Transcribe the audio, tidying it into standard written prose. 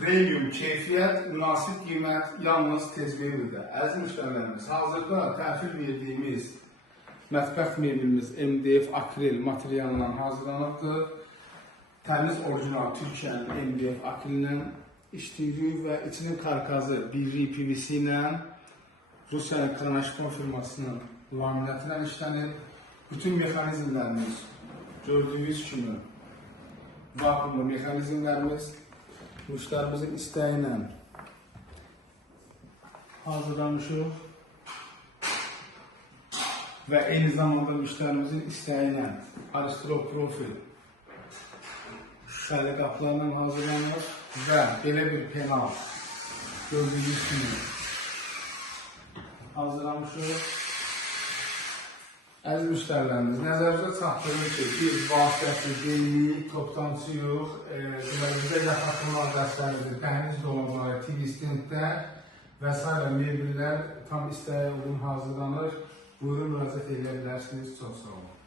Premium keyfiyyət, münasib qiymət yalnız Tezgöy'də. Əziz müştərilərimiz, hazırda təhvil verdiyimiz mətbəx meblimiz MDF akril materialından hazırlanıbdır. Təmiz orijinal Türkiyənin MDF akrilindən işləyirik və içinin karkazı birlik PVC ilə Rusiyanın Kranaşpon firmasının laminatı ilə işlənir. Bütün mexanizmlərimiz gördüyünüz kimi vakumlu mexanizmlərimiz müştərimizin istəyi ilə hazırlamışıq və eyni zamanda müştərimizin istəyi ilə Aristrol profil şüşəli qapılarla hazırlanır və belə bir penal gördüyünüz kimi hazırlamışıq. Əziz müştərilərimiz, nəzərinizə çatdırır ki, biz vasitəsi deyil, toptancı yox, bizə yaxatılmaq dəstəlidir, dəniz dolabları, TV-stintdə və s. mebellər tam istəyə uyğun hazırlanır. Buyurun, müraciət edə bilərsiniz. Çox sağ olun.